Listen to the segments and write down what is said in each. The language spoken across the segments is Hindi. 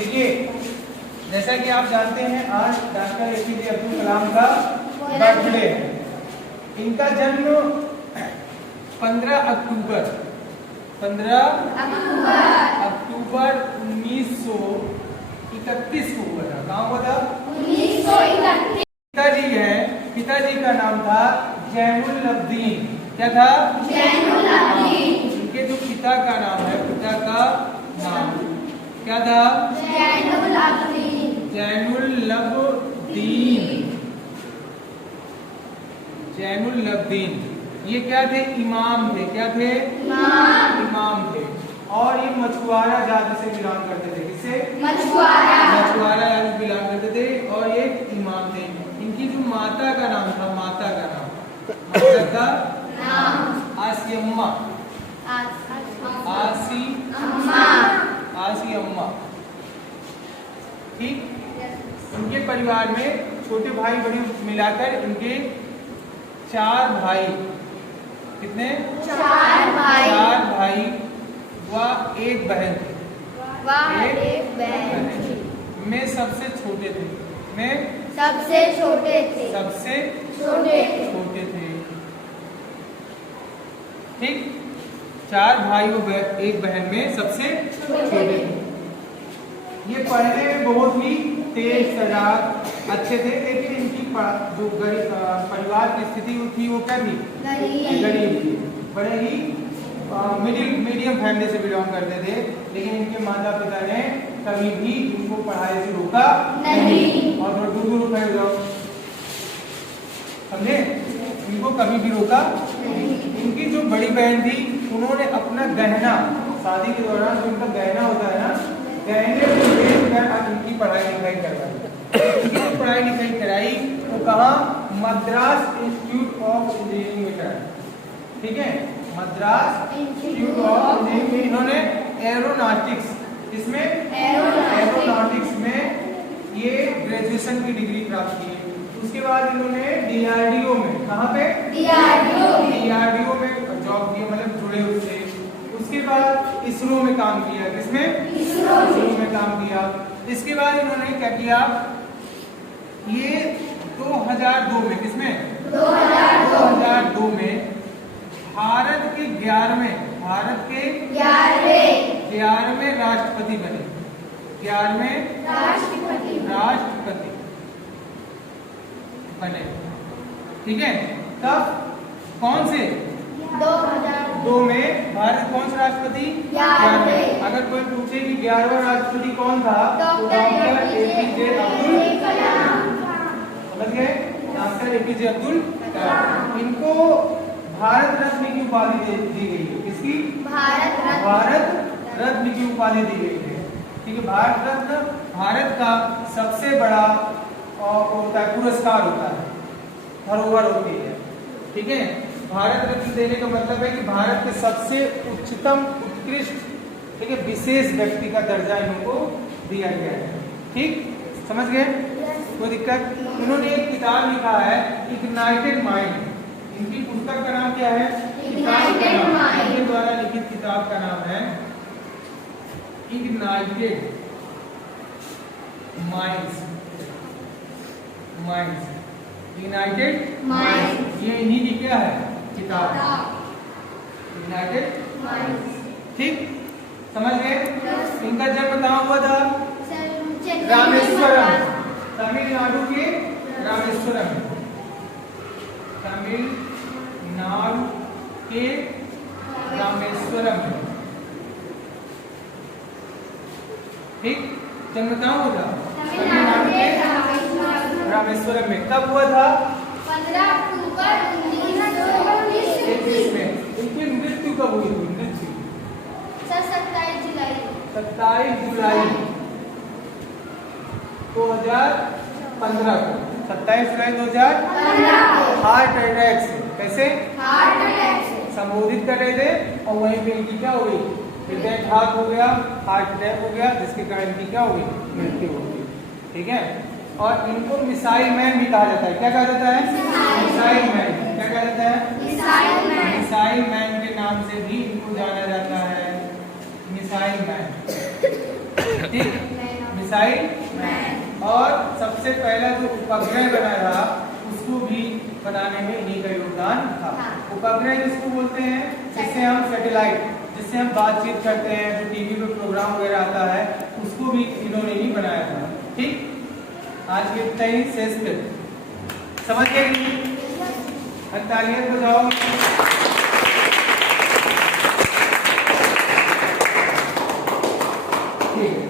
देखिए, जैसा कि आप जानते हैं आज डॉक्टर APJ अब्दुल कलाम का बर्थडे है। इनका जन्म 15 अक्टूबर 1931 को हुआ था। कहाँ हुआ था? 1931। पिताजी का नाम था जैनुल लब्दीन। क्या था? जैनुल लब्दीन। इनके जो पिता का नाम है, पिता का नाम क्या था? जैनुल लब्दीन। जैनुल लब्दीन ये क्या थे? इमाम थे। क्या थे? इमाम थे। और ये मछुआरा जाति से बिलोंग करते थे। किससे? मछुआरा जाति से बिलोंग करते थे। और ये इमाम थे। इनकी जो माता का नाम था, माता का नाम आसी अम्मा। ठीक। इनके परिवार में छोटे भाई बड़े मिलाकर इनके 4 भाई। कितने? 4 भाई व 1 बहन थे। मैं सबसे छोटे थे। सबसे छोटे थे। ठीक। 4 भाई व 1 बहन में सबसे छोटे थे। ये पढ़ने में बहुत ही तेज तर्रार अच्छे थे, लेकिन इनकी जो गरीब परिवार की स्थिति थी वो क्या थी? गरीब थी। बड़े ही मीडियम फैमिली से बिलोंग करते थे। लेकिन इनके माता पिता ने कभी भी इनको पढ़ाई से रोका नहीं। और दूर समझे? इनको कभी भी रोका नहीं। इनकी जो बड़ी बहन थी, उन्होंने अपना गहना, शादी के दौरान जो इनका गहना होता है ना, गहने को बेचकर इनकी पढ़ाई लिखाई करवाई। पढ़ाई लिखाई कराई तो कहाँ? मद्रास इंस्टीट्यूट ऑफ इंजीनियरिंग में कराई। ठीक है, मद्रास इंस्टीट्यूट ऑफ इंजीनियरिंग में इन्होंने एरोनॉटिक्स, इसमें एरोनॉटिक्स में ये ग्रेजुएशन की डिग्री प्राप्त की। उसके बाद इन्होंने DRDO में, कहाँ पे? DRDO में जॉब किया, मतलब जुड़े उससे। उसके बाद इसरो में काम किया। किसमें? इसरो में काम किया। इसके बाद इन्होंने क्या किया? ये 2002 में, किसमें? 2002 में भारत के 11वें राष्ट्रपति बने। 11वें राष्ट्रपति बने। ठीक है। तब कौन से? 2002 में भारत कौन सा राष्ट्रपति? 11वें। अगर कोई पूछे कि 11वां राष्ट्रपति कौन था, तो डॉक्टर APJ अब्दुल कलाम। समझ गए? Doctor APJ Abdul Kalam. इनको भारत रत्न की उपाधि दी गई है। किसकी? भारत रत्न की उपाधि दी गई है। ठीक है। भारत रत्न भारत का सबसे बड़ा होता है, पुरस्कार होता है, धरोहर होती है। ठीक है। भारत रत्न देने का मतलब है कि भारत के सबसे उच्चतम, उत्कृष्ट, ठीक है, विशेष व्यक्ति का दर्जा इनको दिया गया है। ठीक, समझ गए? कोई दिक्कत? उन्होंने एक किताब लिखा है, इग्नाइटेड माइंड। इनकी पुस्तक का नाम क्या है? Ignited mind. इनके द्वारा लिखित किताब का नाम है इग्नाइटेड माइंड्स। यूनाइटेड माइंड, ये इन्हीं की क्या है? किताब यूनाइटेड माइंड। ठीक, समझ गए? इनका जन्म कहाँ हुआ था? रामेश्वरम, तमिलनाडु के रामेश्वरम। तमिलनाडु के रामेश्वरम। ठीक, जन्म कहाँ हुआ था? तमिलनाडु के रामेश्वरम में। कब हुआ था? 15 अक्टूबर 1921 में। इनकी मृत्यु कब हुई थी? 27 जुलाई 2015 को। 27 जुलाई 2015 हार्ट अटैक से। कैसे? हार्ट अटैक से संबोधित कर रहे थे और वहीं पे इनकी क्या हो गई? हृदयाघात हो गया, हार्ट अटैक हो गया, जिसके कारण इनकी क्या हो गई? मृत्यु हो गई। ठीक है। और इनको मिसाइल मैन भी कहा जाता है। क्या कहा जाता है? Missile man. क्या कहा जाता है? मिसाइल मैन के नाम से भी इनको जाना जाता है। Missile man. ठीक, सैटेलाइट और सबसे पहला जो उपग्रह बना था उसको भी बनाने में इन्हीं का योगदान था। उपग्रह जिसको बोलते हैं, जिससे हम सैटेलाइट, जिससे हम बातचीत करते हैं, जो टीवी पे प्रोग्राम वगैरह आता है, उसको भी इन्होंने ही बनाया था। ठीक, आज के इतना ही, शेष पे समझ गए? तालियां बजाओ। ठीक है,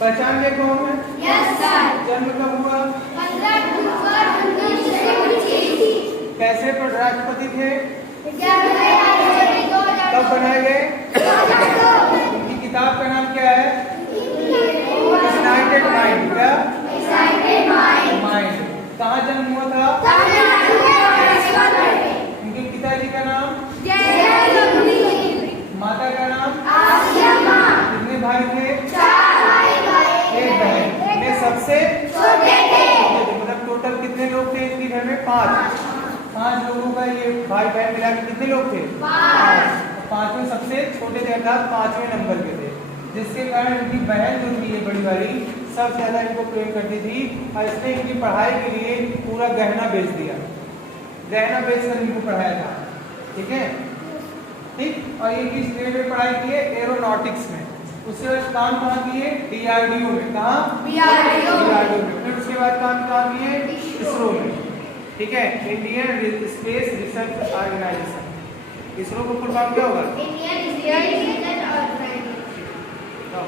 पहचान गए कौन है? Yes sir. जन्म कब हुआ? 15 अक्टूबर 1925। कैसे राष्ट्रपति थे? 11 जनवरी 2000। कब बनाए गए? 2002। उनकी किताब का नाम क्या है? United mind. क्या? United mind. कहाँ जन्म हुआ था? तमिलनाडु में। उनके पिताजी का नाम? जयललिता। माता का नाम? आसियाम्मा। कितने भाई थे? 4 भाई। एक बहन। में सबसे छोटे थे। मतलब टोटल कितने लोग थे इनके घर में? 5 लोगों का ये भाई बहन मिला के कितने लोग थे? 5। 5 में सबसे छोटे थे, अर्थात 5वें नंबर पे थे, जिसके कारण इनकी बहन जो थी ये बड़ी वाली सबसे ज्यादा इनको प्रेम करती थी और इसने इनकी पढ़ाई के लिए पूरा गहना बेच दिया, गहना बेचकर इनको पढ़ाया था। ठीक है, ठीक। और ये किस ग्रेड में पढ़ाई की है? एरोनॉटिक्स में। उसके बाद काम कहाँ किए? DRDO में। कहाँ? DRDO में। फिर उसके बाद काम कहाँ किए? इसरो में। ठीक है, Indian Space Research Organisation. ISRO को फुल फॉर्म क्या होगा? Indian Space Research Organisation. तो